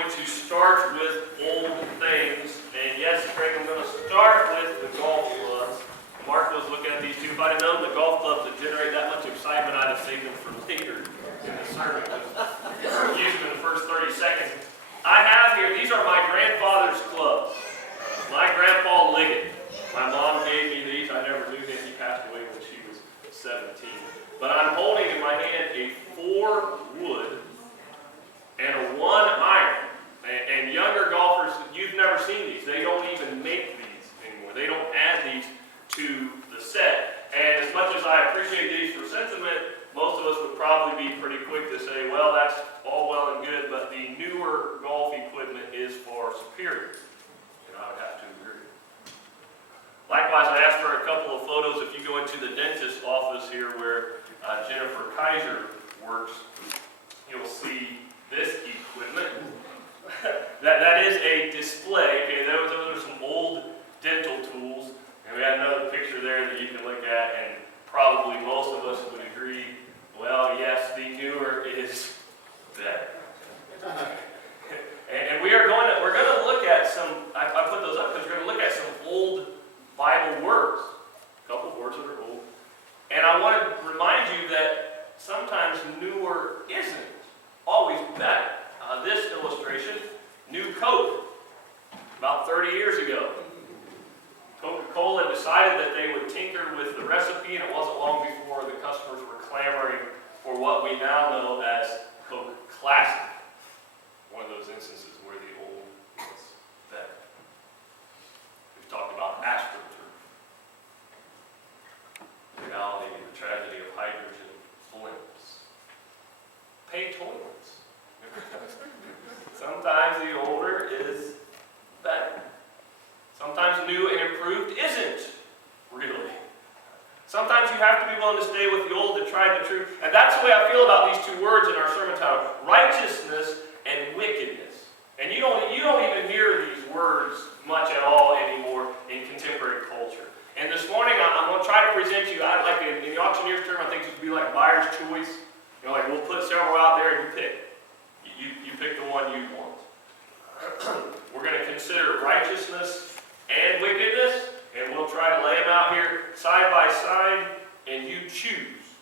going to start with old things. And yes, Craig, I'm going to start with the golf clubs. Mark was looking at these two. If I'd have known the golf clubs would generate that much excitement, I'd have saved them for later in the sermon. Use them in the first 30 seconds. I have here, these are my grandfather's clubs. My grandpa Liggett. My mom gave me these. I never knew him. He passed away when she was 17. But I'm holding in my hand a 4-wood and a 1-iron. And younger golfers, you've never seen these. They don't even make these anymore. They don't add these to the set. And as much as I appreciate these for sentiment, most of us would probably be pretty quick to say, well, that's all well and good, but the newer golf equipment is far superior. And I would have to agree. Likewise, I asked for a couple of photos. If you go into the dentist's office here where Jennifer Kaiser works, you'll see this equipment. that is a display. Okay, those are some old dental tools. And we have another picture there that you can look at, and probably most of us would agree, well, yes, the newer is better. And we're going to look at some, I put those up because we're going to look at some old Bible words, a couple of words that are old. And I want to remind you that sometimes newer isn't always better. This illustration, new Coke, about 30 years ago. Coca-Cola decided that they would tinker with the recipe, and it wasn't long before the customers were clamoring for what we now know as Coke Classic. One of those instances where the old was better. We've talked about AstroTurf. The reality and the tragedy of hydrogen blimps. Pay toilets. Sometimes the older is better. Sometimes new and improved isn't really. Sometimes you have to be willing to stay with the old, the tried, the true. And that's the way I feel about these two words in our sermon title, righteousness and wickedness. And you don't even hear these words much at all anymore in contemporary culture. And this morning I'm going to try to present you, like in the auctioneer's term, I think it would be like buyer's choice. You know, like we'll put several out there and you pick. You pick the one you want. We're going to consider righteousness and wickedness, and we'll try to lay them out here side by side, and you choose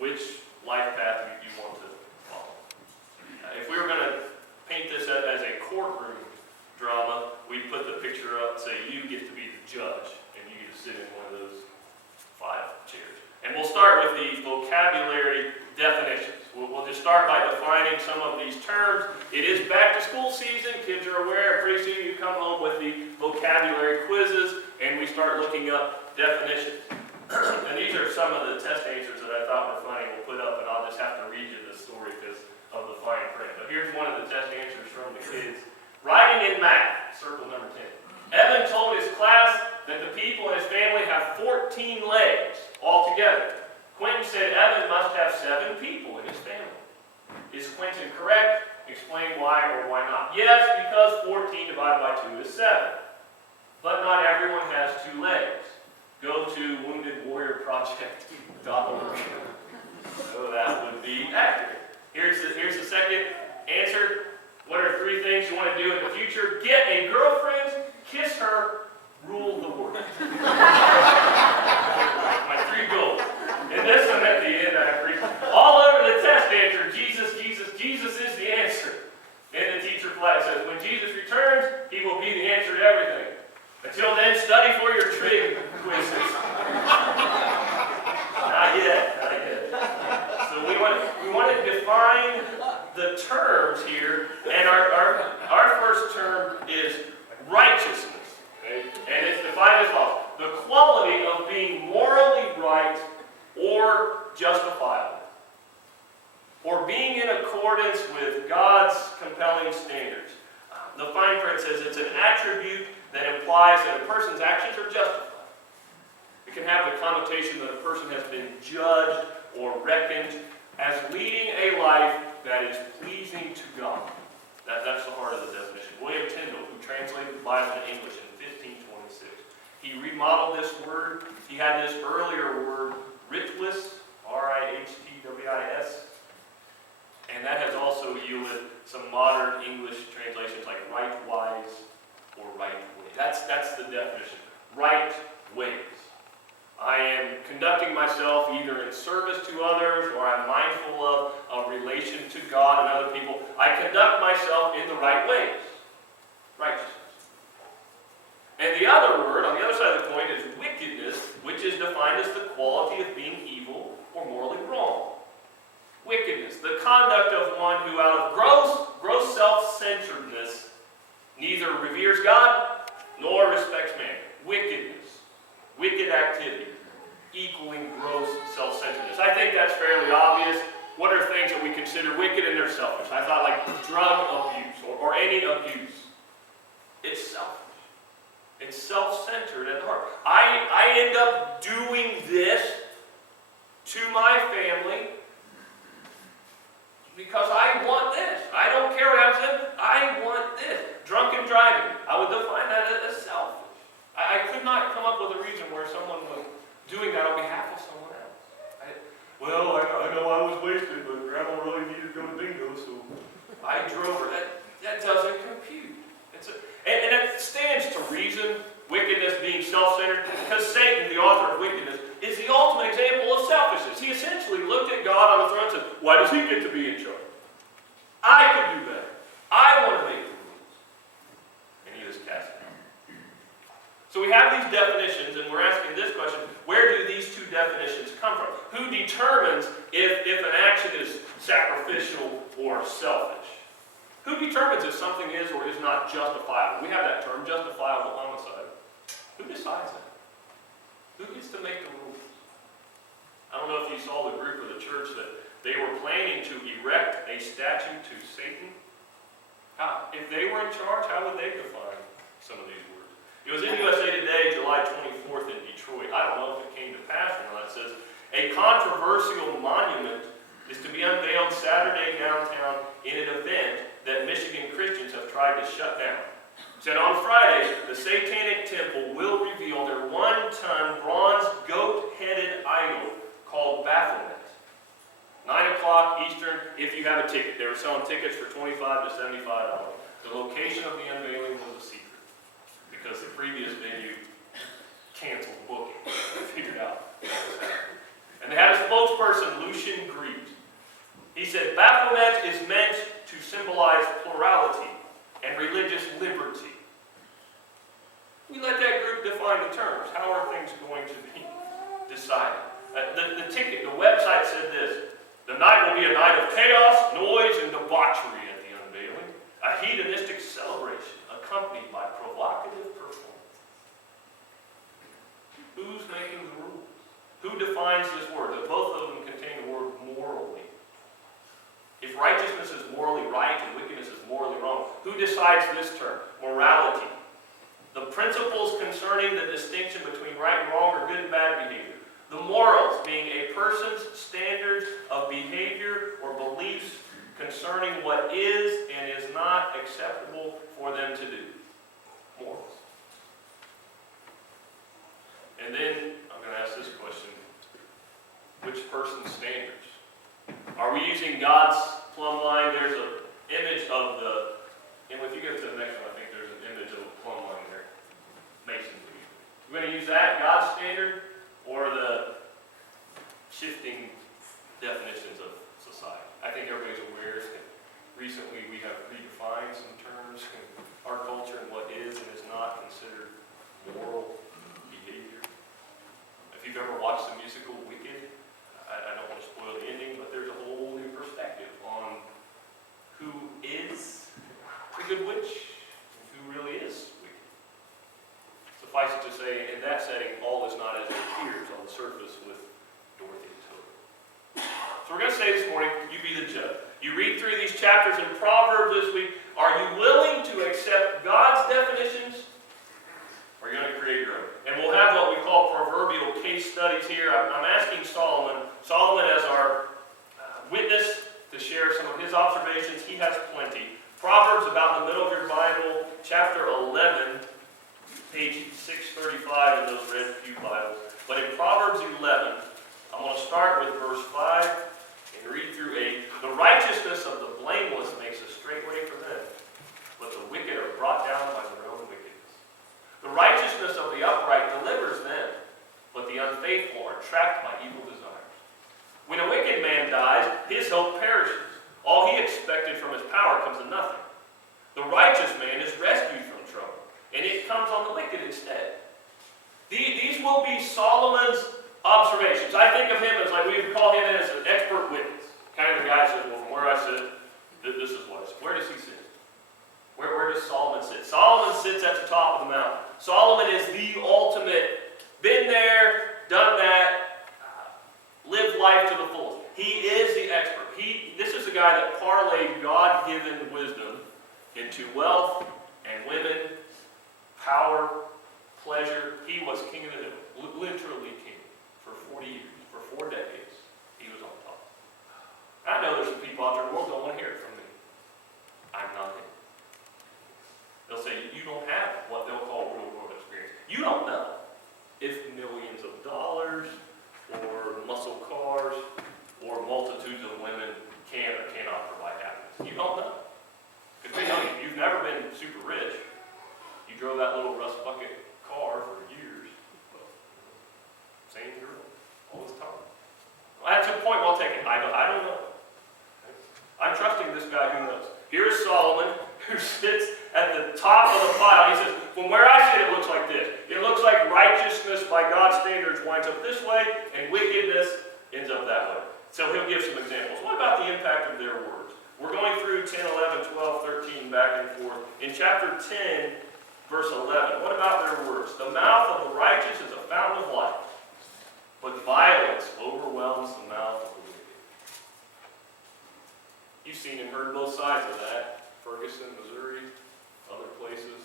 which life path you want to follow. If we were going to paint this up as a courtroom drama, we'd put the picture up and say, you get to be the judge, and you get to sit in one of those 5 chairs. And we'll start with the vocabulary definitions. We'll just start by defining some of these terms. It is back to school season. Kids are aware. Pretty soon you come home with the vocabulary quizzes, and we start looking up definitions. And these are some of the test answers that I thought were funny. We'll put up, and I'll just have to read you the story because of the fine print. But here's one of the test answers from the kids. Writing in math, circle number 10. Evan told his class that the people in his family have 14 legs altogether. Quentin said Evan must have 7 people in his family. Is Quentin correct? Explain why or why not. Yes, because 14 divided by 2 is 7. But not everyone has 2 legs. Go to woundedwarriorproject.org. So that would be accurate. Here's the second answer. What are 3 things you want to do in the future? Get a girlfriend, kiss her, rule the world. My 3 goals. And this one at the end, I agree. All over the test answer, Jesus, Jesus, Jesus is the answer. And the teacher flat says, when Jesus returns, he will be the answer to everything. Until then, study for your trig quizzes. Not yet, not yet. So we want to define the terms here, and our first term is righteousness. Okay? And it's defined as follows. The quality of being morally right or justifiable, or being in accordance with God's compelling standards. The fine print says it's an attribute that implies that a person's actions are justified. It can have the connotation that a person has been judged or reckoned as leading a life that is pleasing to God. That's the heart of the definition. William Tyndale, who translated the Bible to English in 1526, he remodeled this word. He had this earlier word, Ritwis, R-I-H-T-W-I-S, and And that has also yielded some modern English translations like right wise or right way. That's the definition. Right ways. I am conducting myself either in service to others or I'm mindful of a relation to God and other people. I conduct myself in the right ways. Righteousness. And the other word, on the other side of the coin, is wickedness, which is defined as the quality of being evil or morally wrong. Wickedness, the conduct of one who out of gross self-centeredness neither reveres God nor respects man. Wickedness, wicked activity, equaling gross self-centeredness. I think that's fairly obvious. What are things that we consider wicked and they're selfish? I thought like drug abuse or any abuse. It's selfish. It's self-centered at heart. I end up doing this to my family because I want this. I don't care what happens to them. I want this. Drunken driving. I would define that as selfish. I could not come up with a reason where someone was doing that on behalf of someone else. I know I was wasted, but Grandma really needed to go to bingo, so I drove her. That doesn't compute. And it stands to reason, wickedness being self-centered, because Satan, the author of wickedness, is the ultimate example of selfishness. He essentially looked at God on the throne and said, why does he get to be in charge? I could do better. I want to make the rules. And he was cast out. So we have these definitions, and we're asking this question, where do these two definitions come from? Who determines if an action is sacrificial or selfish? Who determines if something is or is not justifiable? We have that term, justifiable homicide. Who decides that? Who gets to make the rules? I don't know if you saw the group of the church that they were planning to erect a statue to Satan. If they were in charge, how would they define some of these words? It was in USA Today, July 24th in Detroit. I don't know if it came to pass or not. It says, a controversial monument is to be unveiled Saturday downtown in an event that Michigan Christians have tried to shut down. It said on Friday, the Satanic Temple will reveal their 1-ton bronze goat-headed idol called Baphomet. 9 o'clock Eastern, if you have a ticket. They were selling tickets for $25 to $75. The location of the unveiling was a secret because the previous venue canceled booking. They figured out what was happening. And they had a spokesperson, Lucian Greet. He said, Baphomet is meant to symbolize plurality and religious liberty. We let that group define the terms. How are things going to be decided? The ticket, the website said this, the night will be a night of chaos, noise, and debauchery at the unveiling, a hedonistic celebration accompanied by provocative performance. Who's making the rules? Who defines this word? Both of them contain the word morally. If righteousness is morally right and wickedness is morally wrong, who decides this term? Morality. The principles concerning the distinction between right and wrong or good and bad behavior. The morals being a person's standards of behavior or beliefs concerning what is and is not acceptable for them to do. Morals. And then I'm going to ask this question. Which person's standards? Are we using God's plumb line? There's an image of the, and if you go to the next one, I think there's an image of a plumb line there. Masonry. We're going to use that, God's standard, or the shifting definitions of society. I think everybody's aware that recently we have redefined some terms in our culture and what is and is not considered moral behavior. If you've ever watched the musical Wicked, I don't want to spoil the ending, but there's a whole new perspective on who is the good witch and who really is wicked. Suffice it to say, in that setting, all is not as it appears on the surface with Dorothy and Toad. So we're going to say this morning, you be the judge. You read through these chapters in Proverbs this week. Are you willing to accept God's definitions? Or are you going to create your own? And we'll have what we call proverbial case studies here. I'm asking Solomon as our witness to share some of his observations. He has plenty. Proverbs, about in the middle of your Bible, chapter 11, page 635 in those red pew Bibles. But in Proverbs 11, I'm going to start with verse 5 and read through 8. The righteousness of the blameless makes a straight way for them, but the wicked are brought down by their own wickedness. The righteousness of the upright delivers them, but the unfaithful are trapped by evil desires. When a wicked man dies, his hope perishes. All he expected from his power comes to nothing. The righteous man is rescued from trouble, and it comes on the wicked instead. These will be Solomon's observations. I think of him as, like, we would call him as an expert witness. Kind of the guy who says, well, from where I sit, this is what I sit. Where does he sit? Where does Solomon sit? Solomon sits at the top of the mountain. Solomon is the ultimate, been there, done that, lived life to the fullest. He is the expert. This is the guy that parlayed God-given wisdom into wealth and women, power, pleasure. He was king of the hill, literally king, for 40 years, for 4 decades. He was on top. I know there's some people out there in the world don't want to hear it from me. I'm not him. They'll say, you don't have what they'll call real world experience. You don't know if millions of dollars or muscle cars or multitudes of women can or cannot provide happiness. You don't know. Because they know you've never been super rich. You drove that little rust bucket car for years. Well, same girl all this time. Well, that's a point well taken. I don't know. I'm trusting this guy who knows. Here's Solomon, who sits at the top of the pile. He says, from where I sit, it looks like this. It looks like righteousness by God's standards winds up this way, and wickedness ends up that way. So he'll give some examples. What about the impact of their words? We're going through 10, 11, 12, 13, back and forth. In chapter 10, verse 11, what about their words? The mouth of the righteous is a fountain of life, but violence overwhelms the mouth of the wicked. You've seen and heard both sides of that. Ferguson, Missouri, other places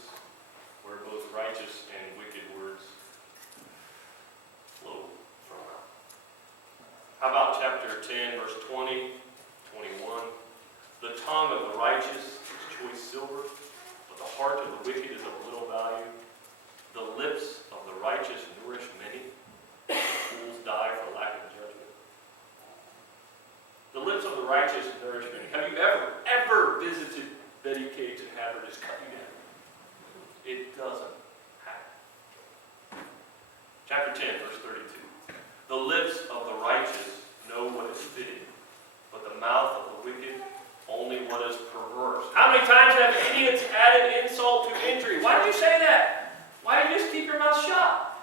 where both righteous and wicked words flow from. How about chapter 10, verse 20, 21? The tongue of the righteous is choice silver, but the heart of the wicked is of little value. The lips of the righteous nourish many, but fools die for lack of judgment. The lips of the righteous nourish many. Have you ever visited Betty Cates and had her just cut you down? It doesn't happen. Chapter 10, verse 32. The lips of the righteous know what is fitting, but the mouth of the wicked only what is perverse. How many times have idiots added insult to injury? Why did you say that? Why don't you just keep your mouth shut?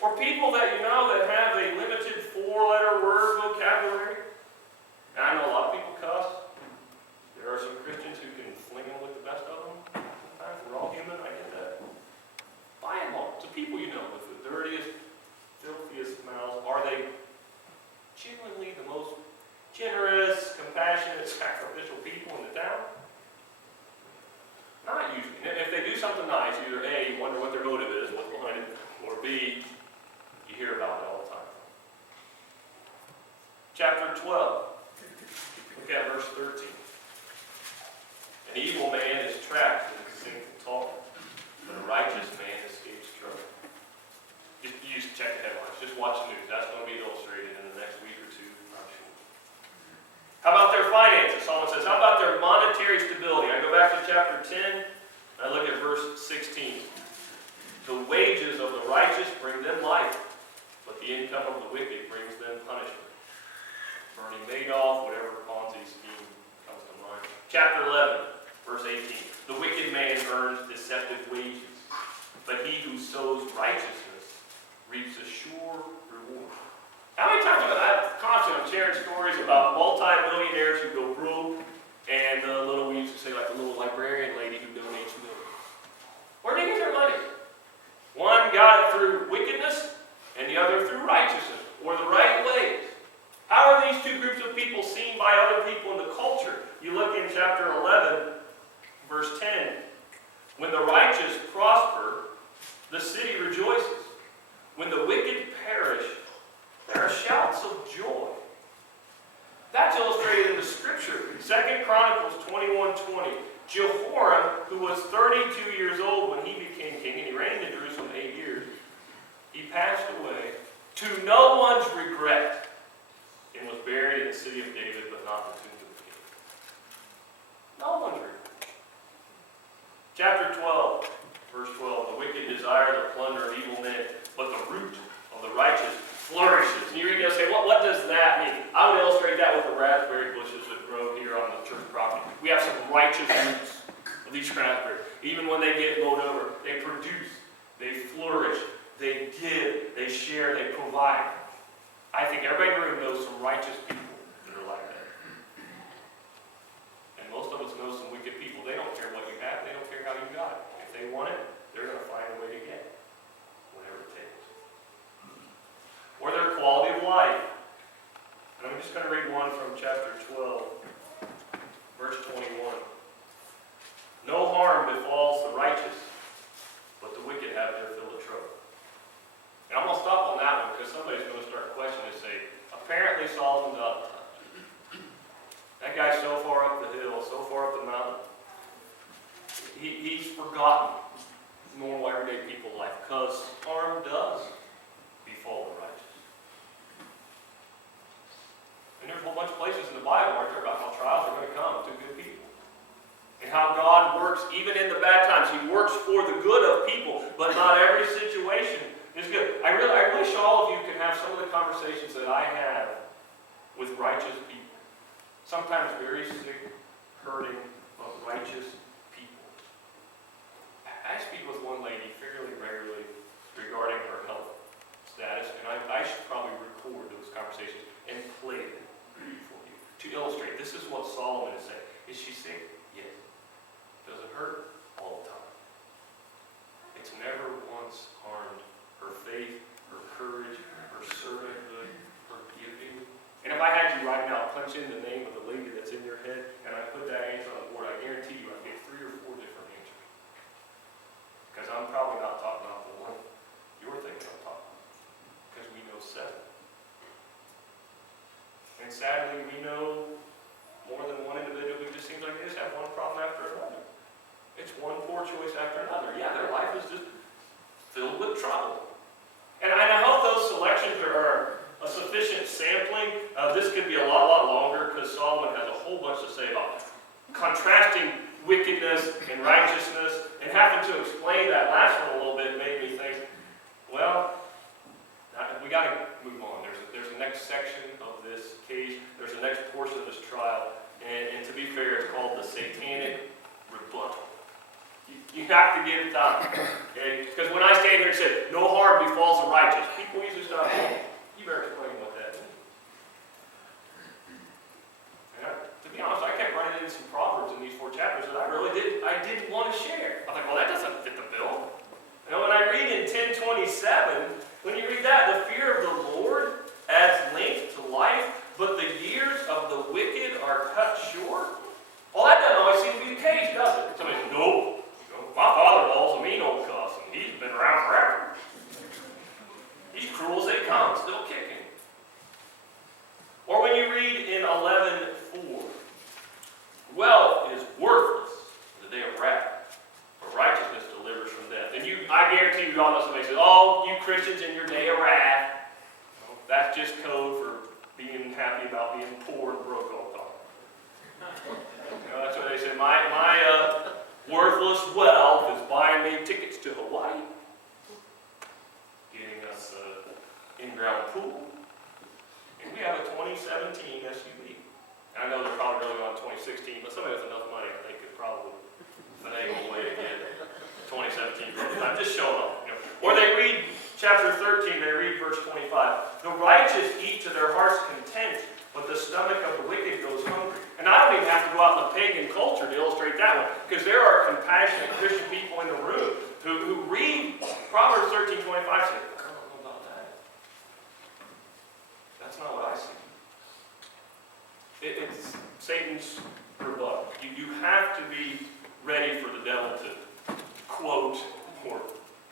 Or people that you know that have a limited 4-letter word vocabulary. And I know a lot of people cuss. There are some Christians who can fling them with the best of them. Sometimes we're all human, I get that. By and large, the people you know with the dirtiest, filthiest mouths, are they genuinely the most generous, compassionate, sacrificial people in the town? Not usually. And if they do something nice, either A, you wonder what their motive is, what's behind it, or B, you hear about it all the time. Chapter 12. Look at verse 13. An evil man is trapped in his sinful talk, but a righteous man escapes trouble. You just check the headlines. Just watch the news. That's going to be illustrated in the next week or two, I'm sure. How about their finances? Solomon says, how about their monetary stability? I go back to chapter 10, and I look at verse 16. The wages of the righteous bring them life, but the income of the wicked brings them punishment. Bernie Madoff, whatever Ponzi scheme comes to mind. Chapter 11, verse 18. The wicked man earns deceptive wages, but he who sows righteousness reaps a sure reward. How many times I'm constantly sharing stories about multi-millionaires who go broke, and we used to say, like the little librarian lady who donates millions. Where do they get their money? One got it through wickedness, and the other through righteousness, or the right ways. How are these two groups of people seen by other people in the culture? You look in chapter 11, verse 10. When the righteous prosper, the city rejoices. When the wicked perish, there are shouts of joy. That's illustrated in the scripture. 2 Chronicles 21:20. Jehoram, who was 32 years old when he became king, and he reigned in Jerusalem 8 years, he passed away to no one's regret and was buried in the city of David, but not the tomb Chapter 12, verse 12. The wicked desire the plunder of evil men, but the root of the righteous flourishes. And you read that and say, what does that mean? I would illustrate that with the raspberry bushes that grow here on the church property. We have some righteous roots of these raspberries. Even when they get mowed over, they produce, they flourish, they give, they share, they provide. I think everybody in the room knows some righteous people that are like that. And most of us know some wicked people. They don't care what you have. They don't care how you got it. If they want it, they're going to find a way to get it, whatever it takes. Or their quality of life. And I'm just going to read one from chapter 12, verse 21. No harm befalls the righteous, but the wicked have their fill of trouble. And I'm going to stop on that one because somebody's going to start questioning and say, apparently Solomon's out of touch. That guy's so far up the hill, so far up the mountain. He's forgotten normal everyday people life because harm does befall the righteous. And there's a whole bunch of places in the Bible, aren't there, about how trials are going to come to good people. And how God works even in the bad times. He works for the good of people, but not every situation is good. I wish all of you could have some of the conversations that I have with righteous people. Sometimes very sick, hurting, but righteous people. I speak with one lady fairly regularly regarding her health status, and I should probably record those conversations and play them for you to illustrate. This is what Solomon is saying. Is she sick? Yes. Does it hurt? All the time. It's never once harmed her faith, her courage, her servanthood, her giving. And if I had you right now punch in the name of the lady that's in your head, and I put that answer on the board, I guarantee you I'd get 3 or 4 different answers. Because I'm probably not talking about the one you're thinking I'm talking about. Because we know 7. And sadly, we know more than one individual who just seems like they just have one problem after another. It's one poor choice after another. Yeah, their life is just filled with trouble. And I hope those selections are a sufficient sampling. This could be a lot longer because Solomon has a whole bunch to say about contrasting wickedness and righteousness. And having to explain that last one a little bit made me think, well, we got to move on. There's a next section of this case. There's a next portion of this trial. And to be fair, it's called the satanic rebuttal. You have to give it time. Because when I stand here and say, no harm befalls the righteous, people usually start saying, you better explain what that means. And to be honest, I kept running into some proverbs in these 4 chapters that I didn't want to share. I was like, well, that doesn't fit the bill. And when I read in 10:27, when you read that, the fear of the Lord adds length to life, but the years of the wicked are cut short. Well, that doesn't always seem to be the case, does it? Somebody says, nope. My father-in-law's a mean old cuss, and he's been around forever. He's cruel as they come, still kicking. Or when you read in 11:4, wealth is worthless in the day of wrath, but righteousness delivers from death. And I guarantee you all know somebody says, oh, you Christians in your day of wrath. Well, that's just code for being happy about being poor and broke all the time. That's what they say. My worthless wealth is buying me tickets to Hawaii, getting us an in-ground pool, and we have a 2017 SUV. And I know they're probably really on 2016, but somebody with enough money, I think, could probably finagle a way to get 2017. I'm just showing off. Or they read chapter 13, they read verse 25. The righteous eat to their heart's content, but the stomach of the wicked goes hungry. And I don't even have to go out in the pagan culture to illustrate that one, because there are compassionate Christian people in the room who read Proverbs 13:25 and say, I don't know about that. That's not what I see. It's Satan's rebuttal. You have to be ready for the devil to quote or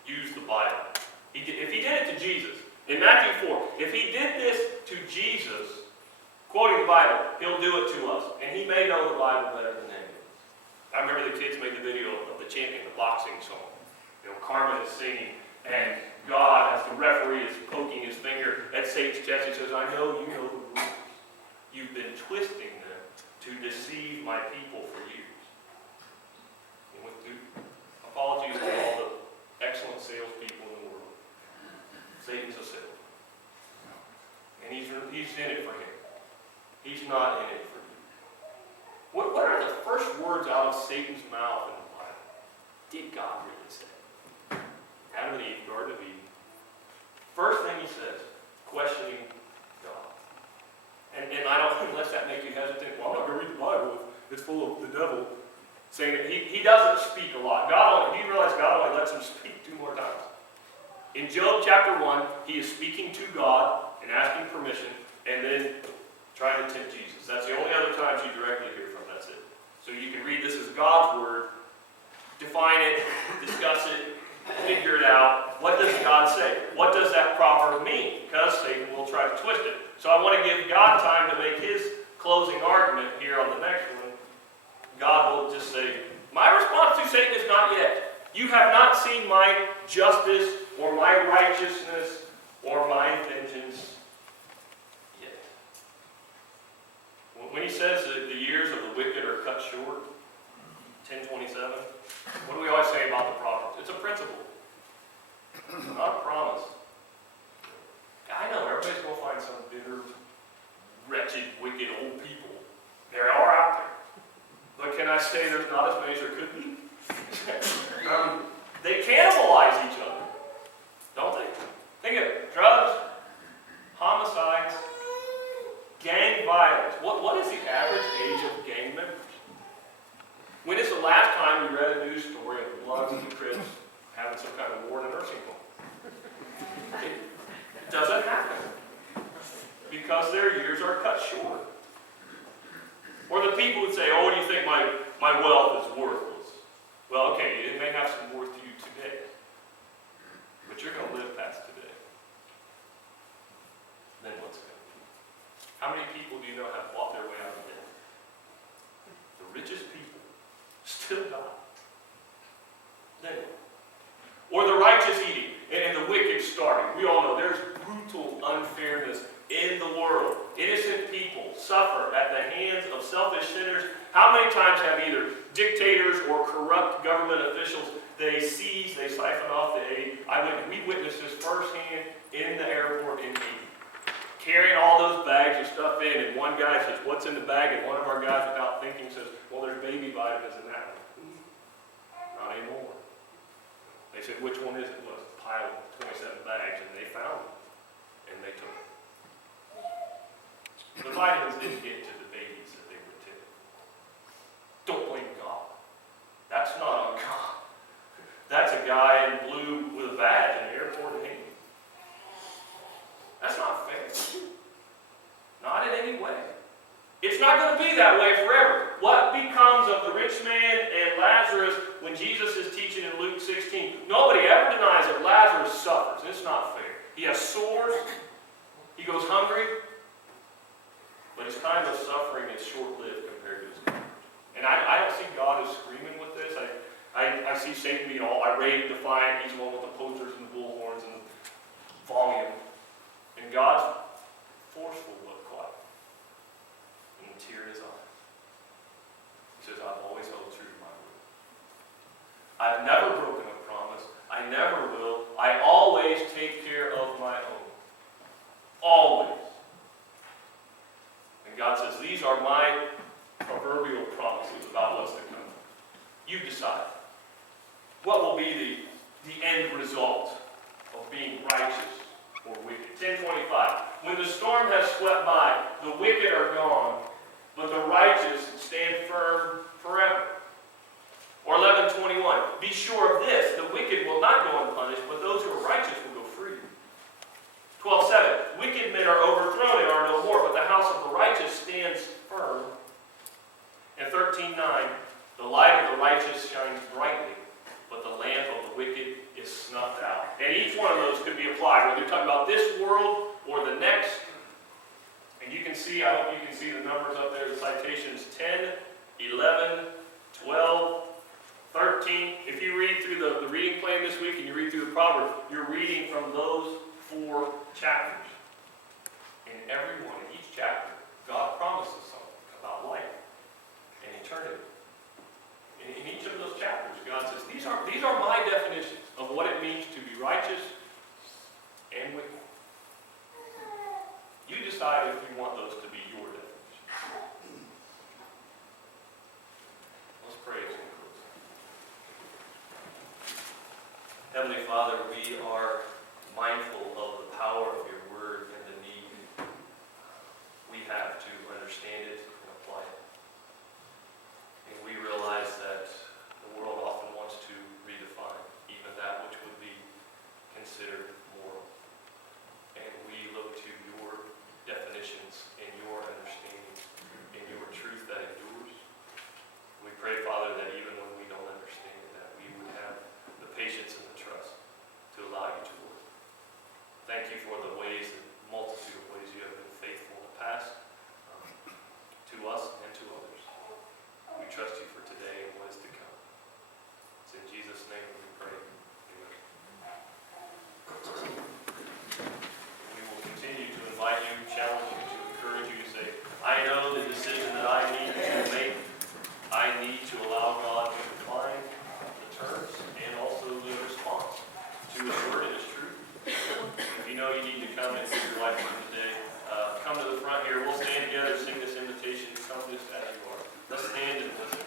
use the Bible. If he did it to Jesus, in Matthew 4, if he did this to Jesus, quoting the Bible, he'll do it to us. And he may know the Bible better than anyone. I remember the kids made the video of the champion, the boxing song. Carmen is singing, and God, as the referee, is poking his finger at Satan's chest. He says, I know you know the rules. You've been twisting them to deceive my people for years. And Apologies to all the excellent salespeople in the world. Satan's a salesman. And he's in it for him. He's not in it for you. What are the first words out of Satan's mouth in the Bible? Did God really say? Adam and Eve, Garden of Eden. First thing he says, questioning God. And I don't, unless that makes you hesitant, well, I'm not going to read the Bible. It's full of the devil. Saying that he doesn't speak a lot. Do you realize God only lets him speak 2 more times? In Job chapter 1, he is speaking to God and asking permission, and then trying to tempt Jesus. That's the only other times you directly hear from. That's it. So you can read this as God's word, define it, discuss it, figure it out. What does God say? What does that proverb mean? Because Satan will try to twist it. So I want to give God time to make his closing argument here on the next one. God will just say, my response to Satan is not yet. You have not seen my justice or my righteousness or my vengeance yet. When he says that the years of the wicked are cut short, 10:27, what do we always say about the Proverbs? It's a principle, not a promise. I know everybody's going to find some bitter, wretched, wicked old people. They are out there. But can I say there's not as many as there could be? They cannibalize each other, don't they? Think of it. Drugs, homicides, gang violence. What is the average age of gang members? When is the last time you read a news story of the Bloods and the Crips having some kind of war in a nursing home? It doesn't happen. Because their years are cut short. Or the people would say, oh, what do you think my wealth is worthless? Well, okay, it may have some worth to you today. But you're going to live past today. Then what's going to be? How many people do you know have fought their way out of debt? The richest people still die. Then what? Or the righteous eating and the wicked starving. We all know there's brutal unfairness in the world. Innocent people suffer at the hands of selfish sinners. How many times have either dictators or corrupt government officials, they seize, they siphon off the aid? We witnessed this firsthand in the airport in Haiti. Carrying all those bags of stuff in, and one guy says, what's in the bag? And one of our guys, without thinking, says, well, there's baby vitamins in that one. Not anymore. They said, which one is it? Well, it's a pile of 27 bags, and they found it. And they took it. The vitamins didn't get to the babies that they were taking. Don't blame God. That's not on God. That's a guy in blue with a badge in the airport in Haiti. That's not fair. Not in any way. It's not going to be that way forever. What becomes of the rich man and Lazarus when Jesus is teaching in Luke 16? Nobody ever denies that Lazarus suffers. It's not fair. He has sores. He goes hungry. But his time of suffering is short-lived compared to his comfort. And I don't see God as screaming with this. I see Satan being all irate, defiant. He's the one with the posters and the bullhorns and the volume. And God's forceful but quiet. And a tear in his eye. He says, I've always held true to my word. I've never broken a promise. I never will. I always take care of my own. Always. And God says, these are my proverbial promises about what's to come. You decide. What will be the end result of being righteous or wicked? 10:25. When the storm has swept by, the wicked are gone, but the righteous stand firm forever. Or 11:21. Be sure of this, the wicked will not go unpunished, but those who are righteous will go free. 12:7. Wicked men are overthrown and are no more, but the house of the righteous stands firm. And 13:9. The light of the righteous shines brightly, but the lamp of the wicked is snuffed out. And each one of those could be applied, whether you're talking about this world or the next. And you can see, I hope you can see the numbers up there, the citations 10, 11, 12, 13. If you read through the reading plan this week and you read through the Proverbs, you're reading from those 4 chapters. In every one, in each chapter, God promises something about life and eternity. In each of those chapters, God God says, these are my definitions of what it means to be righteous and wicked. You decide if you want those to be your definitions. Let's pray as we close. Heavenly Father, we are mindful of the power of your word and the need we have to understand it and apply it. And we realize that the world often wants to redefine even that which would be considered moral. And we look to your definitions and your understanding and your truth that endures. We pray, Father, that even when we don't understand it, that we would have the patience and the trust to allow you to work. Thank you for the ways, the multitude of ways you have been faithful in the past, to us and to others. We trust you for today and what is to come. It's in Jesus' name we pray. Amen. We will continue to invite you, challenge you, to encourage you to say, I know the decision that I need to make. I need to allow God to define the terms and also the response to His word and His truth. If you know you need to come and give your life to Him today, come to the front here. We'll stand together, sing this invitation. Come just as you are. Let's stand and listen.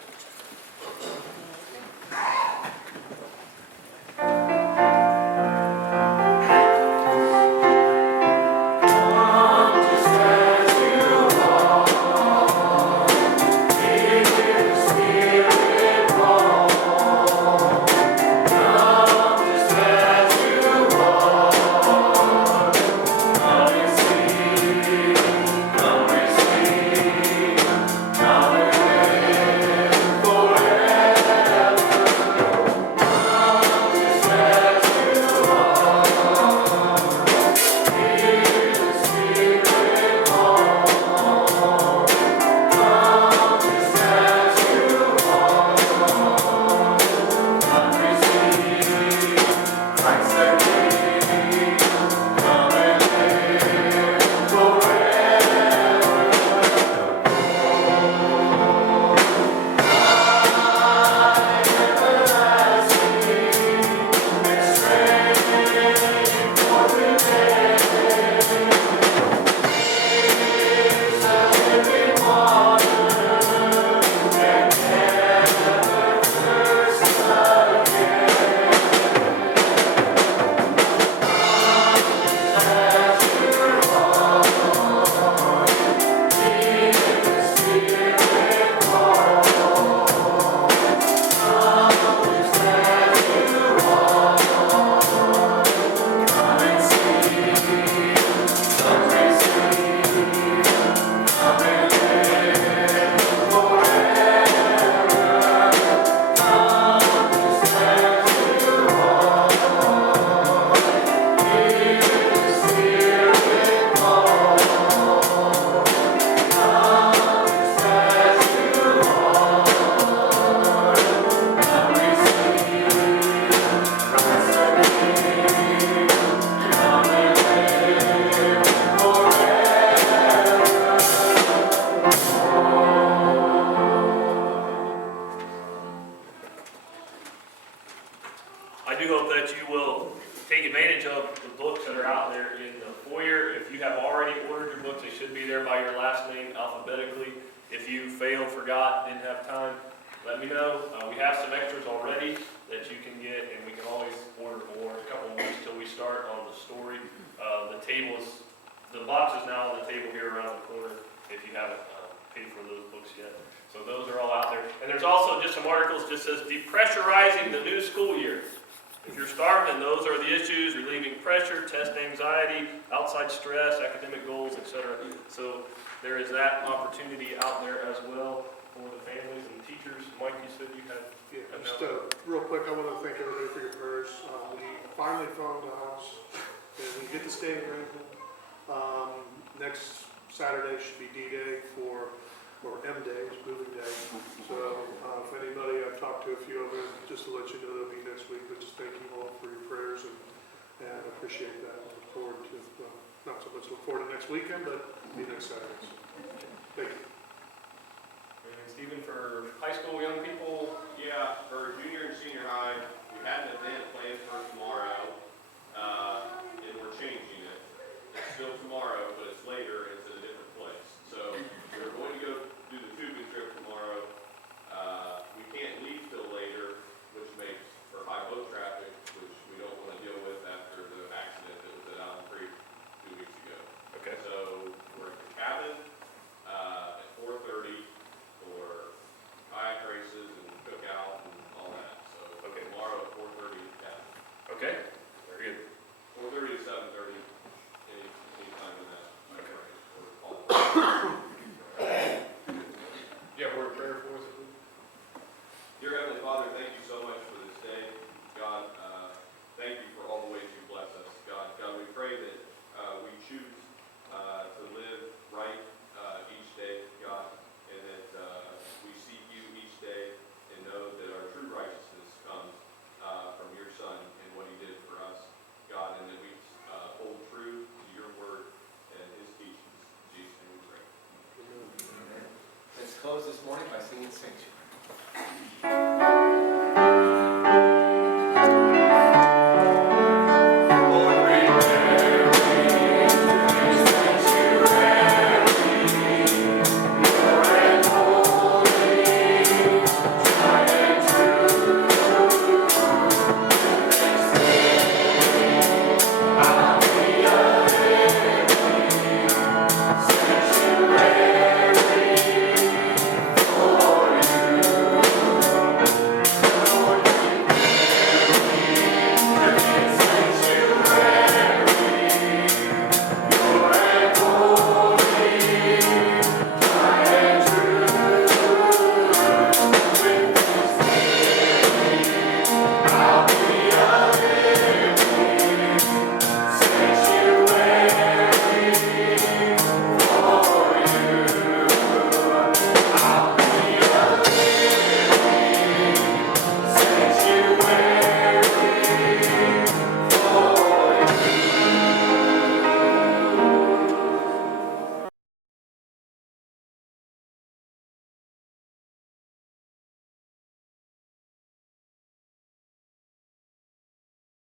I do hope that you will take advantage of the books that are out there in the foyer. If you have already ordered your books, they should be there by your last name alphabetically. If you failed, forgot, didn't have time, let me know. We have some extras already that you can get, and we can always order more. A couple of weeks till we start on the story. The box is now on the table here around the corner if you haven't paid for those books yet. So those are all out there. And there's also just some articles just says depressurizing the new school year. If you're starting, those are the issues: relieving pressure, test anxiety, outside stress, academic goals, etc. So there is that opportunity out there as well for the families and the teachers. Mike, you said you had... Just real quick, I want to thank everybody for your prayers. We finally found a house, and we get to stay in Greenville. Next Saturday should be D-Day or M-Day, moving day. So if anybody, I've talked to a few of them, just to let you know that'll be next week, but just thank you all for your prayers and appreciate that. Look forward to, not so much look forward to next weekend, but be next Saturday. So, thank you. Stephen, for high school young people, Yeah, for junior and senior high, we had an event planned for tomorrow, and we're changing it. It's still tomorrow, but it's later, and it's in a different place. So we're going to go do the tubing trip tomorrow. We can't leave till later, which makes for high boat traffic, which we don't want to deal with after the accident that was at Allen Creek 2 weeks ago. okay, So we're at the cabin, at 4:30 for kayak races and cookout and all that. So Okay. tomorrow at 4:30 at the cabin. okay, very good. 4:30 to 7:30, any time in that. Okay. range, or all. Do you have a word of prayer for us? Dear Heavenly Father, thank you so much for this day. God, thank you for all the ways you bless us. God, we pray that we choose to live right each day, God, and that we seek you each day and know that our true righteousness comes from your Son and what he did for us, God, and that we hold true to your word and his teachings. In Jesus' name we pray. Let's close this morning by singing Sanctuary.